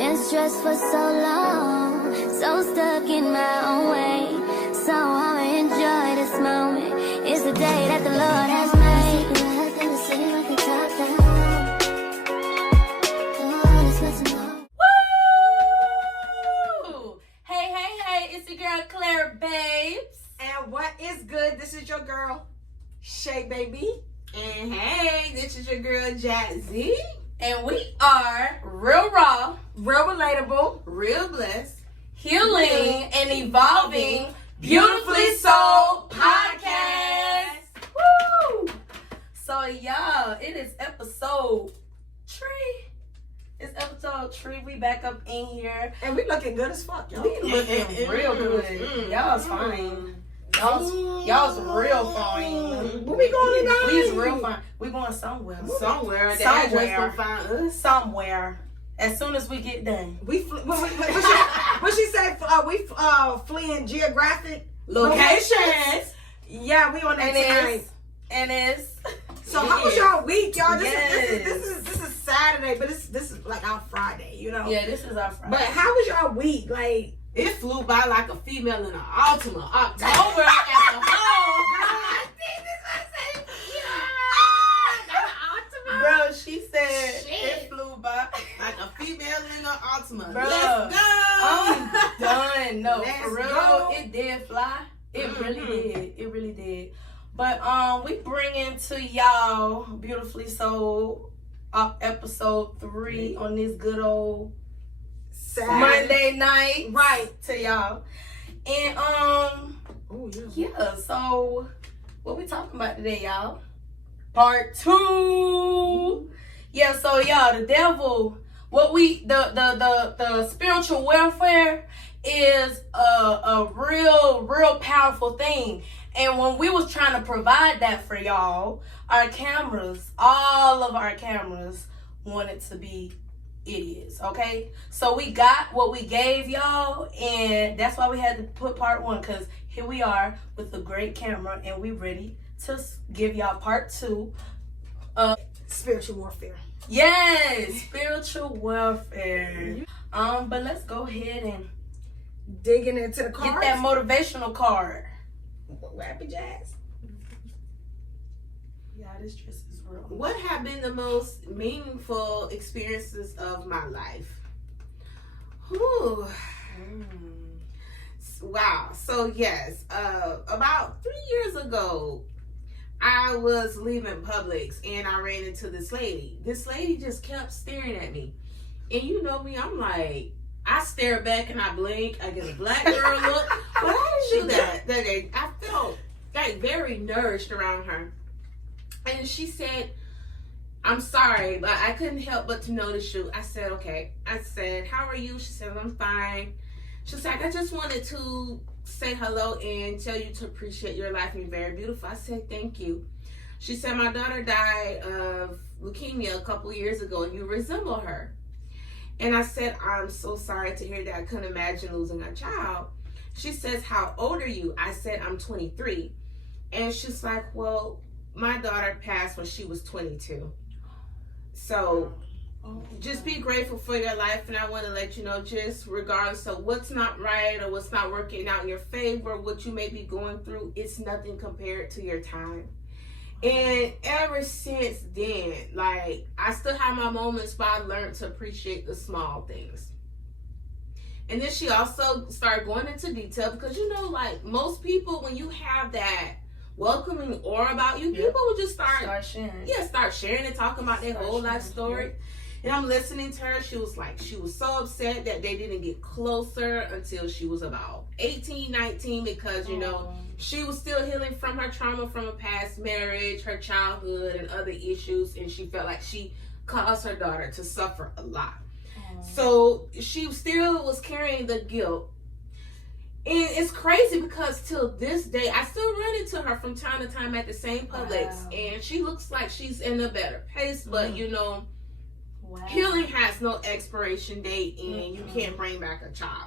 Been stressed for so long, so stuck in my own way. So I'ma enjoy this moment. It's the day that the Lord has made. Woo! Hey, it's your girl Kleairr Babes. And what is good? This is your girl, Shay Baby. And hey, this is your girl Jazzy. And we are real raw, Real relatable, Real blessed, healing, and evolving Beautifully Souled Podcast. Woo! So y'all, it is episode 3. It's episode 3. We back up in here. and we looking good as fuck, y'all. We looking real good. Y'all's fine. Y'all's real fine. Where we going tonight? We's real fine. We going somewhere. Somewhere. The address gonna find us. Somewhere. As soon as we get done. What she say? We fleeing geographic Locations. Yeah, we on that tonight. And it's. So how was y'all week, y'all? Yes. This is Saturday, but this is like our Friday, you know. Yeah, this is our Friday. But how was y'all week? Like, it flew by like a female in an Ultima. October as a whole. Bro, she said it flew by like a female in an Ultima. Bro, Let's go. I'm done. No, Let's for real, go. it did fly. It really did. It really did. But we bringing to y'all Beautifully Souled episode 3 on this good old Saturday. Monday night, Right. to y'all. And Oh yeah. So what we talking about today, y'all? Part 2. Yeah. So y'all, the devil. What we the spiritual warfare is a real powerful thing. And when we was trying to provide that for y'all, our cameras, all of our cameras wanted to be idiots, okay? So we got what we gave y'all, and that's why we had to put part 1, because here we are with a great camera, and we ready to give y'all part 2 of Spiritual warfare. yes, spiritual warfare. But let's go ahead and Digging into the cards. get that motivational card. Rapid Jazz. Yeah, this dress is real. What have been the most meaningful experiences of my life? Whew. Wow. So yes, about 3 years ago, I was leaving Publix and I ran into this lady. This lady just kept staring at me. And you know me, I'm like, I stare back and I blink. I get a black girl look. But I didn't do that day. I felt like very nourished around her. And she said, I'm sorry, but I couldn't help but to notice you. I said, okay. I said, how are you? She said, I'm fine. She's like, I just wanted to say hello and tell you to appreciate your life and you're very beautiful. I said, thank you. She said, my daughter died of leukemia a couple years ago and you resemble her. And I said, I'm so sorry to hear that. I couldn't imagine losing a child. She says, how old are you? I said, I'm 23. And she's like, well, my daughter passed when she was 22. So just be grateful for your life. And I want to let you know, just regardless of what's not right or what's not working out in your favor, what you may be going through, it's nothing compared to your time. And ever since then, like, I still have my moments, but I learned to appreciate the small things. And then she also started going into detail because, you know, like, most people, when you have that welcoming aura about you, people will just start sharing. Yeah, start sharing and talking about their whole life story. And I'm listening to her. She was so upset that they didn't get closer until she was about 18, 19 because, you know, she was still healing from her trauma from a past marriage, her childhood, and other issues. And she felt like she caused her daughter to suffer a lot. So she still was carrying the guilt. And it's crazy because till this day, I still run into her from time to time at the same Publix. Wow. And she looks like she's in a better pace, but you know, healing has no expiration date and you can't bring back a child.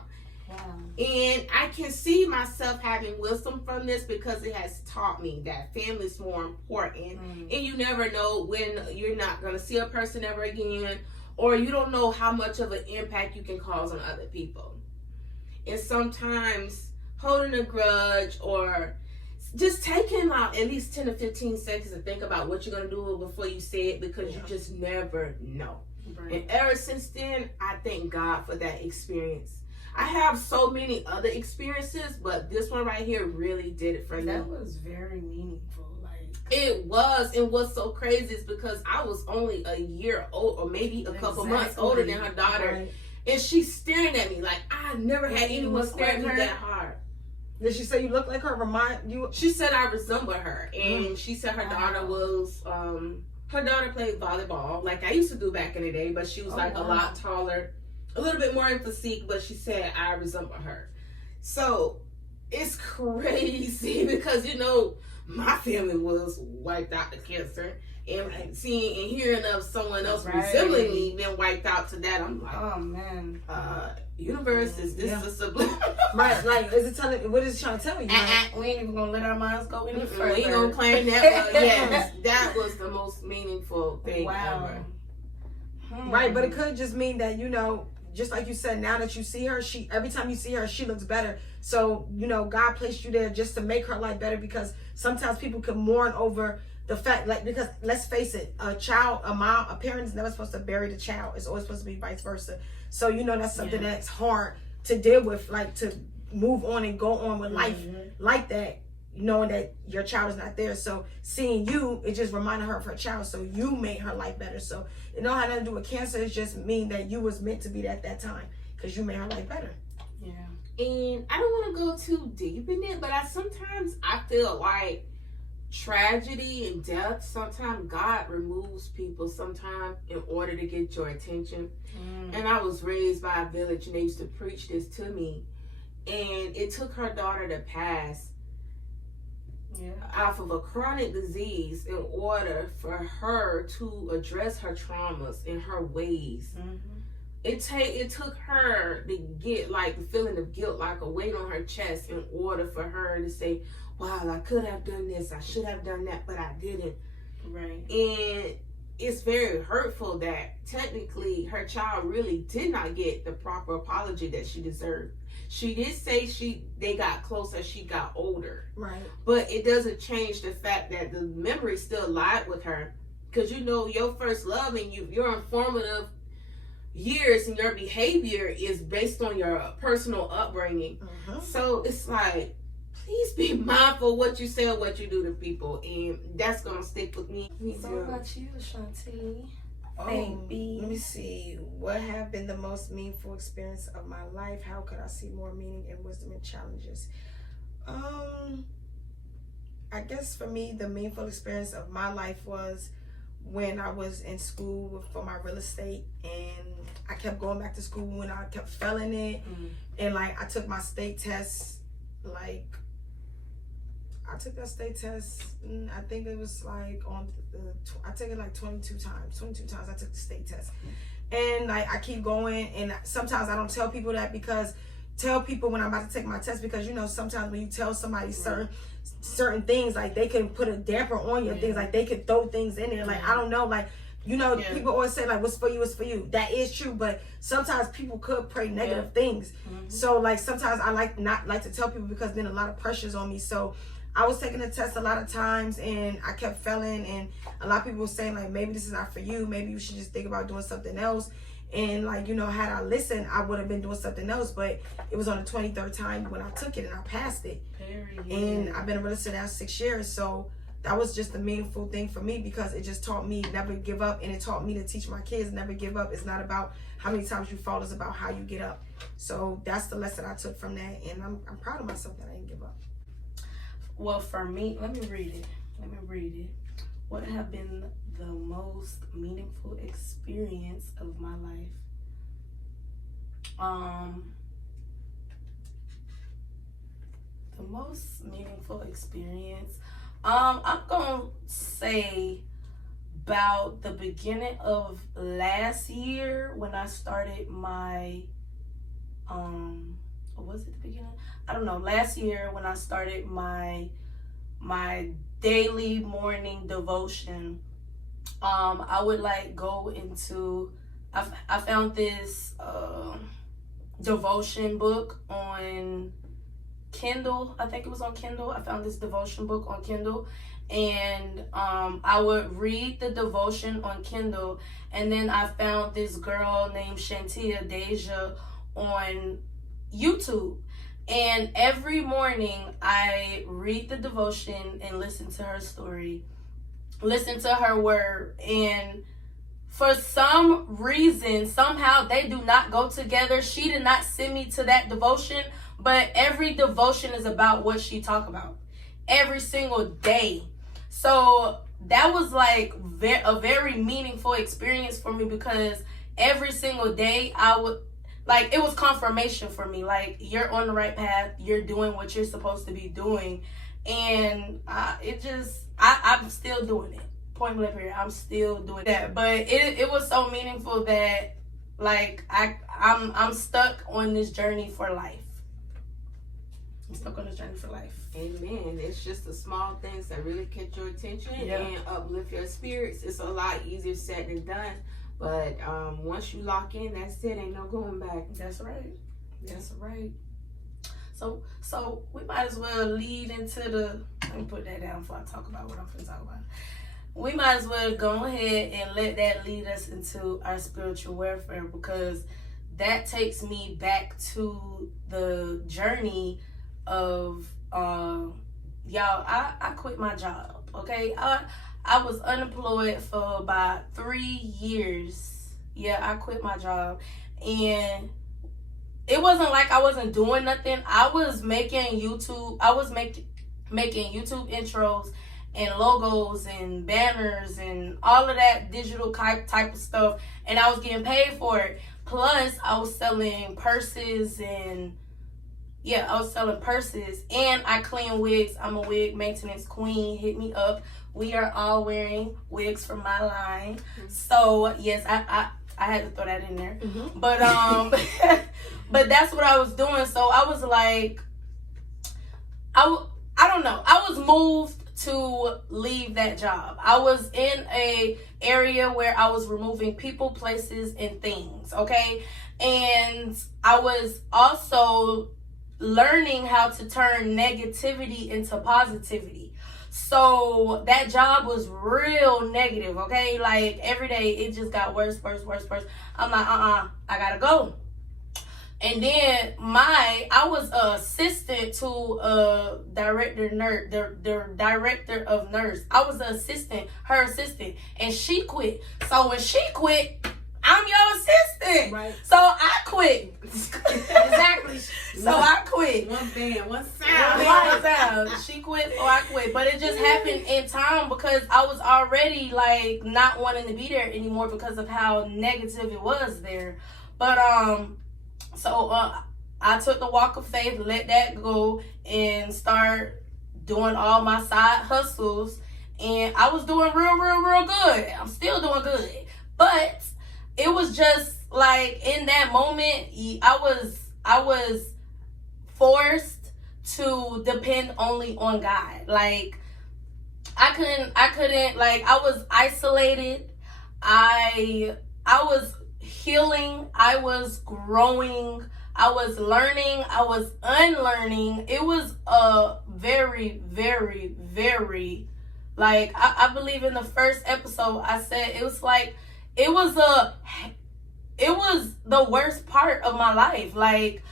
And I can see myself having wisdom from this because it has taught me that family is more important. And you never know when you're not going to see a person ever again, or you don't know how much of an impact you can cause on other people. And sometimes holding a grudge or just taking out at least 10 to 15 seconds to think about what you're going to do before you say it, because you just never know. Right. And ever since then, I thank God for that experience. I have so many other experiences, but this one right here really did it for me. That was very meaningful. It was. And what's so crazy is because I was only a year old, or maybe a couple months older than her daughter. Right. And she's staring at me like I never had anyone stare at me that hard. Did she say you look like her? Remind you? She said I resemble her, and she said her daughter was her daughter played volleyball like I used to do back in the day, but she was a lot taller, a little bit more in physique. But she said I resemble her. So it's crazy because my family was wiped out to cancer, and seeing and hearing of someone else resembling me being wiped out to that, I'm like, oh man, universe, is this a subliminal? Right, like, is it telling? What is it trying to tell you? We ain't even gonna let our minds go any further. We ain't gonna claim that. But yes, that was the most meaningful thing ever. Right, but it could just mean that just like you said, now that you see her, every time you see her, she looks better. So, God placed you there just to make her life better, because sometimes people can mourn over the fact, because let's face it, a parent is never supposed to bury the child. It's always supposed to be vice versa. So, that's something that's hard to deal with, like to move on and go on with life like that, knowing that your child is not there. So seeing you, it just reminded her of her child. So you made her life better. So it don't have nothing to do with cancer. It just mean that you was meant to be there at that time, because you made her life better. Yeah. And I don't want to go too deep in it, but sometimes I feel like tragedy and death, sometimes God removes people sometimes in order to get your attention. And I was raised by a village, and they used to preach this to me. And it took her daughter to pass off of a chronic disease in order for her to address her traumas and her ways. It took her to get like the feeling of guilt, like a weight on her chest, in order for her to say, wow, I could have done this, I should have done that, but I didn't. Right. And it's very hurtful that technically her child really did not get the proper apology that she deserved. She did say they got close as she got older. Right. But it doesn't change the fact that the memory still lied with her. Because your first love and your informative years and your behavior is based on your personal upbringing. So it's like, please be mindful what you say or what you do to people, and that's gonna stick with me. So what about you, Shanti? Baby. Let me see. What have been the most meaningful experience of my life? How could I see more meaning and wisdom in challenges? I guess for me, the meaningful experience of my life was when I was in school for my real estate, and I kept going back to school and I kept failing it. And like I took my state test, I took that state test, I think it was like I took it like 22 times. 22 times I took the state test. And like I keep going, and sometimes I don't tell people that, because tell people when I'm about to take my test, because sometimes when you tell somebody certain things, like they can put a damper on your things, like they could throw things in there, like I don't know, like people always say like what's for you is for you. That is true, but sometimes people could pray negative things. So like sometimes I not like to tell people, because then a lot of pressure's on me. So I was taking the test a lot of times, and I kept failing, and a lot of people were saying like, maybe this is not for you, maybe you should just think about doing something else. And like, had I listened, I would have been doing something else. But it was on the 23rd time when I took it, and I passed it. And I've been a real estate now 6 years. So that was just a meaningful thing for me, because it just taught me never give up, and it taught me to teach my kids never give up. It's not about how many times you fall, it's about how you get up. So that's the lesson I took from that, and I'm proud of myself that I didn't give up. Well, for me, let me read it. What have been the most meaningful experience of my life? The most meaningful experience, I'm gonna say about the beginning of last year when I started my was it the beginning? I don't know. Last year when I started my daily morning devotion, I would like go into I found this devotion book on Kindle. I think it was on Kindle. I found this devotion book on Kindle, and I would read the devotion on Kindle, and then I found this girl named Shantia Deja on YouTube, and every morning I read the devotion and listen to her story, listen to her word, and for some reason, somehow they do not go together. She did not send me to that devotion, but every devotion is about what she talk about every single day. So that was like a very meaningful experience for me, because every single day I would, like, it was confirmation for me. Like, you're on the right path. You're doing what you're supposed to be doing. And I'm still doing it. Point blank period. I'm still doing that. But it was so meaningful that, like, I'm stuck on this journey for life. I'm stuck on this journey for life. Amen. It's just the small things that really catch your attention Yeah. and uplift your spirits. It's a lot easier said than done. But once you lock in, that's it. Ain't no going back. That's right. That's right. So we might as well lead into the. Let me put that down before I talk about what I'm going to talk about. We might as well go ahead and let that lead us into our spiritual warfare, because that takes me back to the journey of y'all. I quit my job. Okay, I was unemployed for about 3 years. Yeah, I quit my job, and it wasn't like I wasn't doing nothing. I was making YouTube. I was making YouTube intros and logos and banners and all of that digital type of stuff, and I was getting paid for it. Plus, I was selling purses and I clean wigs. I'm a wig maintenance queen. Hit me up. We are all wearing wigs from my line. So yes, I had to throw that in there. Mm-hmm. But but that's what I was doing. So I was like, I don't know. I was moved to leave that job. I was in a area where I was removing people, places, and things. Okay, and I was also learning how to turn negativity into positivity. So that job was real negative, okay? Like, every day it just got worse. I'm like, I gotta go. And then I was an assistant to a director of nurse. I was her assistant, and she quit. So when she quit, I'm your assistant. Right. So I quit. Exactly. So I quit. One band, one sound. One sound. She quit or I quit. But it just happened in time, because I was already, like, not wanting to be there anymore because of how negative it was there. But so I took the walk of faith, let that go, and start doing all my side hustles. And I was doing real good. I'm still doing good. But it was just like, in that moment, I was forced to depend only on God. Like, I couldn't, like, I was isolated. I was healing. I was growing. I was learning. I was unlearning. It was a very, like, I believe in the first episode I said it was like, it was the worst part of my life. Like,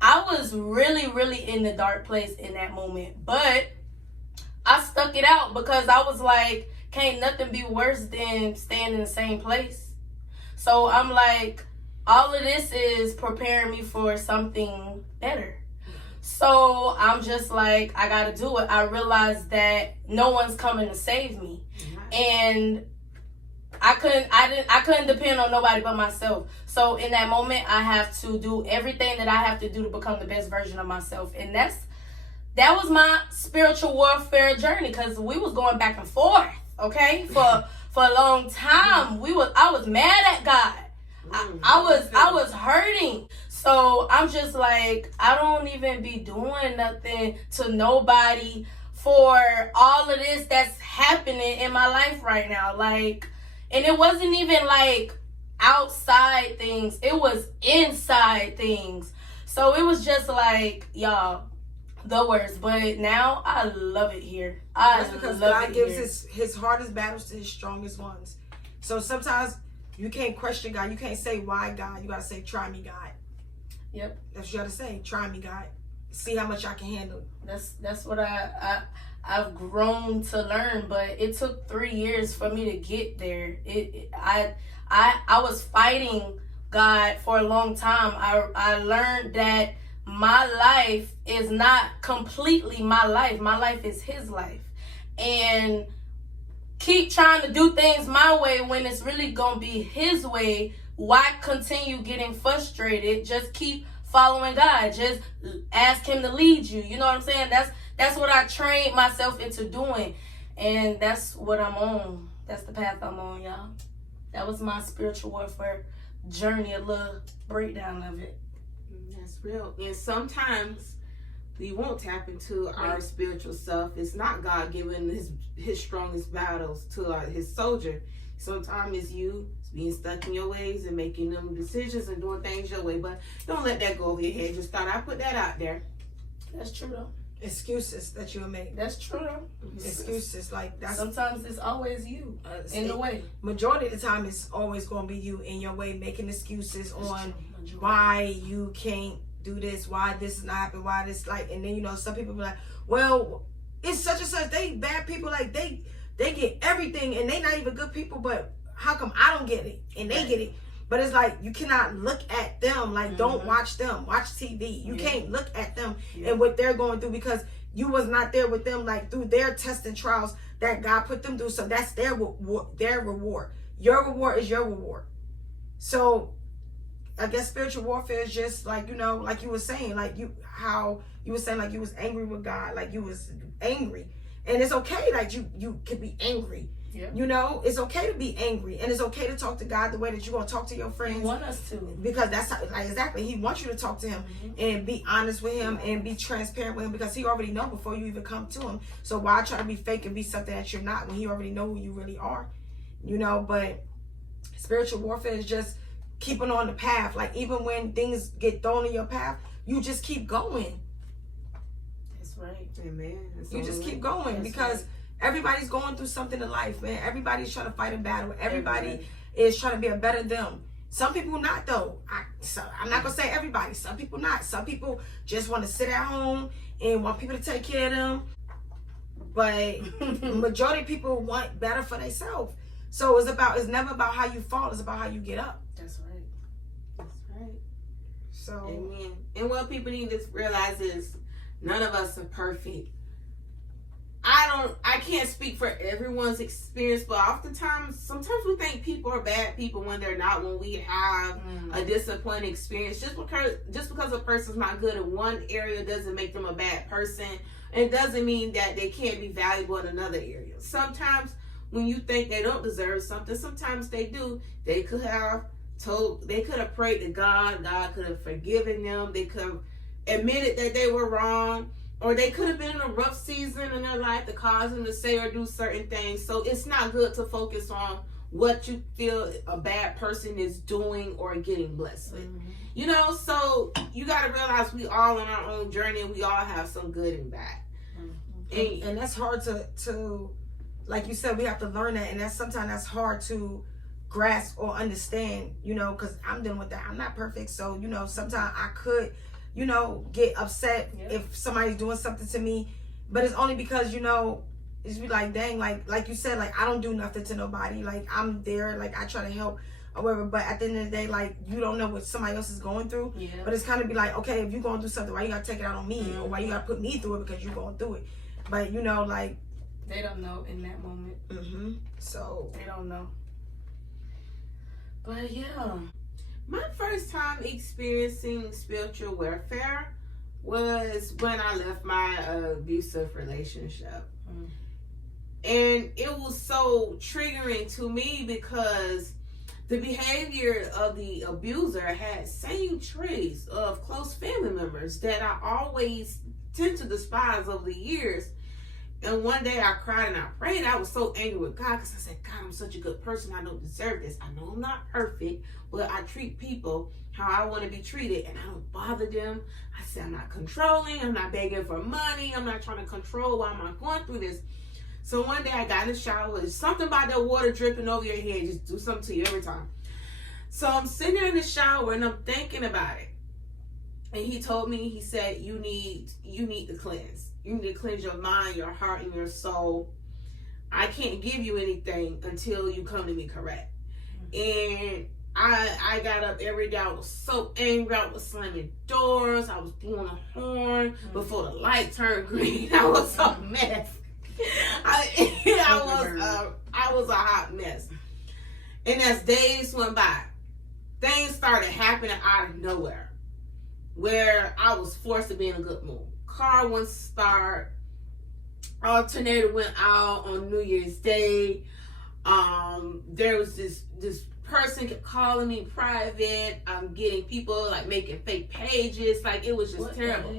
I was really in the dark place in that moment, but I stuck it out, because I was like, can't nothing be worse than staying in the same place. So I'm like, all of this is preparing me for something better. So I'm just like, I gotta do it. I realized that no one's coming to save me, and I couldn't depend on nobody but myself. So in that moment, I have to do everything that I have to do to become the best version of myself. And that was my spiritual warfare journey, because we was going back and forth, okay, for a long time. I was mad at God. I was hurting. So I'm just like, I don't even be doing nothing to nobody for all of this that's happening in my life right now. Like, and it wasn't even like outside things. It was inside things. So it was just like, y'all, the worst. But now I love it here. That's because God gives his hardest battles to his strongest ones. So sometimes you can't question God. You can't say, why God? You got to say, try me, God. Yep. That's what you got to say. Try me, God. See how much I can handle. That's what I've grown to learn, but it took 3 years for me to get there. I was fighting God for a long time. I learned that my life is not completely my life. My life is his life. And keep trying to do things my way when it's really going to be his way. Why continue getting frustrated? Just keep following God. Just ask him to lead you. You know what I'm saying? That's what I trained myself into doing. And that's what I'm on. That's the path I'm on, y'all. That was my spiritual warfare journey, a little breakdown of it. That's real. And sometimes we won't tap into our spiritual self. It's not God giving his strongest battles to his soldier. Sometimes it's you being stuck in your ways and making them decisions and doing things your way. But don't let that go over your head. Just thought I'd put that out there. That's true, though. Excuses that you'll make. That's true, though. Excuses, like that's. Sometimes it's always you in the way. Majority of the time, it's always going to be you in your way, making excuses on why you can't do this, why this is not happening, why this, like, and then, you know, some people be like, well, it's such and such, they bad people, like they get everything and they not even good people, but how come I don't get it and they get it? But it's like, you cannot look at them, like, don't watch them, watch TV. You can't look at them and what they're going through, because you was not there with them, like, through their tests and trials that God put them through. So that's their reward. Your reward is your reward. So I guess spiritual warfare is just like, you know, like you were saying, like how you were saying, like you was angry with God, like you was angry. And it's okay, like you could be angry. Yeah. You know, it's okay to be angry, and it's okay to talk to God the way that you're going to talk to your friends. He wants us to. Because that's how, like, exactly, he wants you to talk to him and be honest with him and be transparent with him, because he already know before you even come to him. So why try to be fake and be something that you're not when he already know who you really are? You know, but spiritual warfare is just keeping on the path. Like, even when things get thrown in your path, you just keep going. That's right. Amen. You just keep going, because everybody's going through something in life, man. Everybody's trying to fight a battle. Everybody is trying to be a better them. Some people not, though. I'm not going to say everybody. Some people not. Some people just want to sit at home and want people to take care of them. But majority of people want better for themselves. So it's never about how you fall. It's about how you get up. That's right. That's right. So, amen. And what people need to realize is none of us are perfect. I can't speak for everyone's experience, but sometimes we think people are bad people when they're not, when we have a disappointing experience. Just because a person's not good in one area doesn't make them a bad person. It doesn't mean that they can't be valuable in another area. Sometimes when you think they don't deserve something, sometimes they do. They could have prayed to God. God could have forgiven them. They could have admitted that they were wrong. Or they could have been in a rough season in their life that caused them to say or do certain things. So it's not good to focus on what you feel a bad person is doing or getting blessed with. You know, so you got to realize we all on our own journey, and we all have some good and bad. And that's hard to, like you said, we have to learn that. And sometimes that's hard to grasp or understand, you know, because I'm dealing with that. I'm not perfect. So, you know, sometimes I could, you know, get upset if somebody's doing something to me, but it's only because, you know, it's be like, dang, like you said, like, I don't do nothing to nobody. Like, I'm there, like, I try to help or whatever, but at the end of the day, like, you don't know what somebody else is going through. But it's kind of be like, okay, if you're going through something, why you gotta take it out on me? Or why you gotta put me through it because you're going through it? But, you know, like, they don't know in that moment. So they don't know. But yeah, my first time experiencing spiritual warfare was when I left my abusive relationship. And it was so triggering to me because the behavior of the abuser had same traits of close family members that I always tend to despise over the years. And one day I cried and I prayed. I was so angry with God because I said, God, I'm such a good person. I don't deserve this. I know I'm not perfect, but I treat people how I want to be treated, and I don't bother them. I said, I'm not controlling. I'm not begging for money. I'm not trying to control why I'm not going through this. So one day I got in the shower. There's something about that water dripping over your head. Just do something to you every time. So I'm sitting there in the shower and I'm thinking about it. And he told me, he said, you need to cleanse. You need to cleanse your mind, your heart, and your soul. I can't give you anything until you come to me correct. And I got up every day. I was so angry. I was slamming doors. I was blowing a horn before the light turned green. I was a mess. I was a hot mess. And as days went by, things started happening out of nowhere, where I was forced to be in a good mood. Car wouldn't start. Alternator went out on New Year's Day. There was this person kept calling me private. I'm getting people like making fake pages. Like, it was just terrible.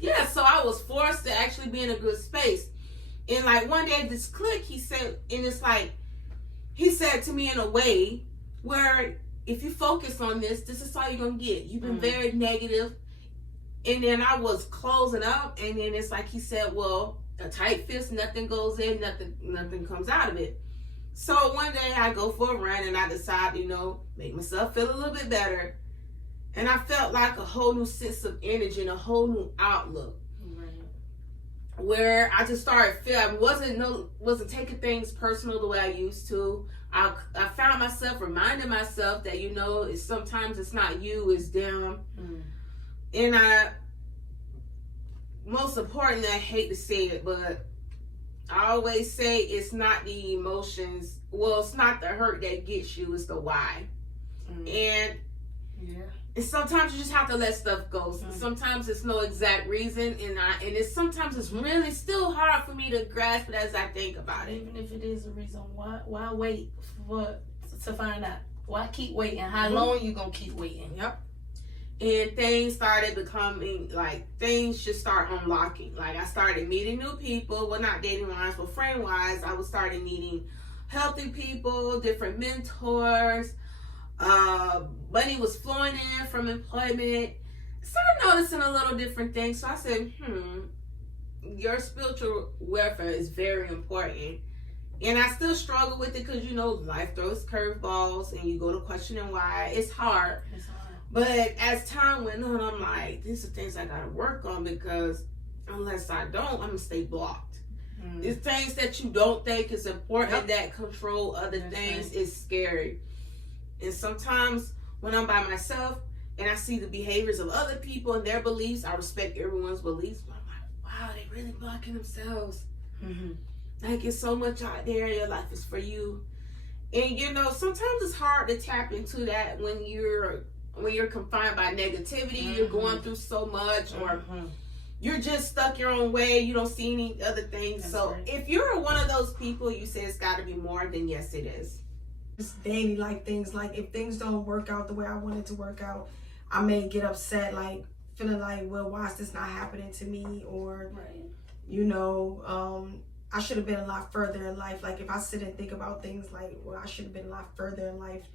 Yeah, so I was forced to actually be in a good space. And like one day, this click, he said, and it's like, he said to me in a way where if you focus on this is all you're going to get. You've been very negative. And then I was closing up, and then it's like he said, well, a tight fist, nothing goes in, nothing comes out of it. So one day I go for a run and I decide, make myself feel a little bit better. And I felt like a whole new sense of energy and a whole new outlook. Where I just started feeling, I wasn't taking things personal the way I used to. I found myself reminding myself that, sometimes it's not you, it's them. And most importantly, I hate to say it, but I always say it's not the emotions. Well, it's not the hurt that gets you, it's the why. And sometimes you just have to let stuff go. Sometimes it's no exact reason, and sometimes it's really still hard for me to grasp it as I think about it. Even if it is a reason, why wait to find out? Why keep waiting? How long you gonna keep waiting? Yep. And things started becoming, things just start unlocking. Like, I started meeting new people. Well, not dating-wise, but friend-wise. I was starting meeting healthy people, different mentors. Money was flowing in from employment. Started noticing a little different things. So I said, your spiritual welfare is very important. And I still struggle with it because, life throws curveballs and you go to questioning why. It's hard. But as time went on, I'm like, these are things I got to work on, because unless I don't, I'm going to stay blocked. It's things that you don't think is important that control other things is scary. And sometimes when I'm by myself and I see the behaviors of other people and their beliefs, I respect everyone's beliefs. But I'm like, wow, they really blocking themselves. Like, it's so much out there. Your life is for you. And, sometimes it's hard to tap into that when you're confined by negativity, you're going through so much, or you're just stuck your own way, you don't see any other things. If you're one of those people, you say it's got to be more, then yes, it is. Just daily life things, like if things don't work out the way I want it to work out, I may get upset, like feeling like, well, why is this not happening to me? Or, I should have been a lot further in life. Like, if I sit and think about things like, well, I should have been a lot further in life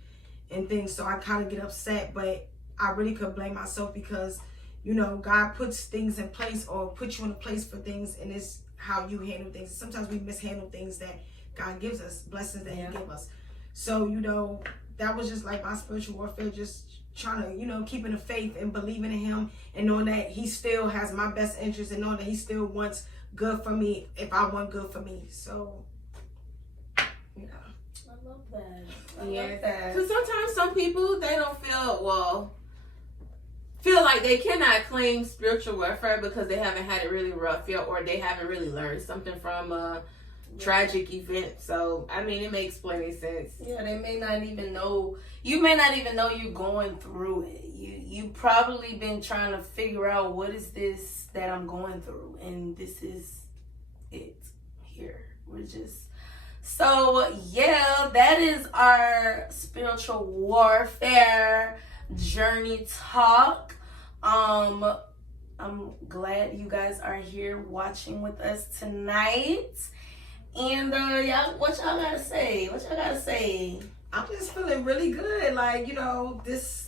and things. So I kind of get upset, but I really could blame myself because, God puts things in place, or puts you in a place for things, and it's how you handle things. Sometimes we mishandle things that God gives us, blessings that He gives us. So, that was just like my spiritual warfare, just trying to, keeping the faith and believing in Him, and knowing that He still has my best interest, and knowing that He still wants good for me if I want good for me. So, I love that. I love that. Because sometimes some people, they don't feel like they cannot claim spiritual welfare because they haven't had it really rough yet, or they haven't really learned something from a tragic event. So, it makes plenty of sense. Yeah, they may not even know. You may not even know you're going through it. You probably been trying to figure out, what is this that I'm going through, and this is it here. So yeah, that is our spiritual warfare journey talk. I'm glad you guys are here watching with us tonight. And y'all, what y'all gotta say? I'm just feeling really good. Like, you know,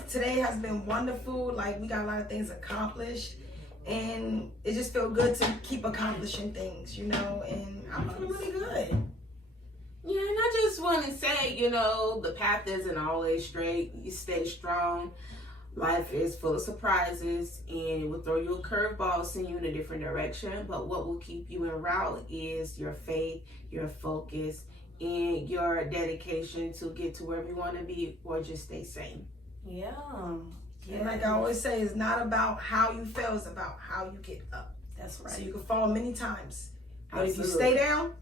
today has been wonderful. Like, we got a lot of things accomplished. And it just feels good to keep accomplishing things, you know. And I'm feeling really good. Yeah, and I just want to say, you know, the path isn't always straight. You stay strong. Life is full of surprises, and it will throw you a curveball, send you in a different direction. But what will keep you en route is your faith, your focus, and your dedication to get to wherever you want to be, or just stay sane. Yeah. And like I always say, it's not about how you fail, it's about how you get up. That's right. So you can fall many times. But Absolutely. if you stay down,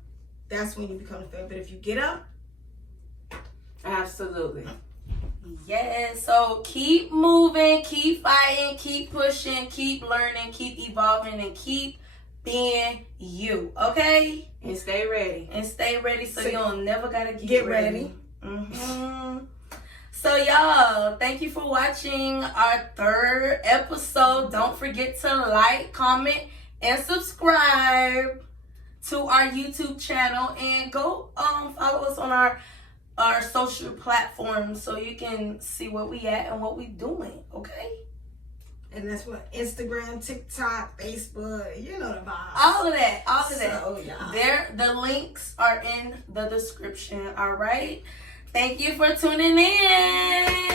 that's when you become a failure. But if you get up, Absolutely. Yes, so keep moving, keep fighting, keep pushing, keep learning, keep evolving, and keep being you, okay? And stay ready. So you don't never gotta get ready. Mm-hmm. So y'all, thank you for watching our 3rd episode. Don't forget to like, comment, and subscribe to our YouTube channel, and go follow us on our social platforms so you can see where we at and what we doing, okay? And that's what Instagram, TikTok, Facebook, you know the vibes. All of that. So, yeah. The links are in the description, all right? Thank you for tuning in.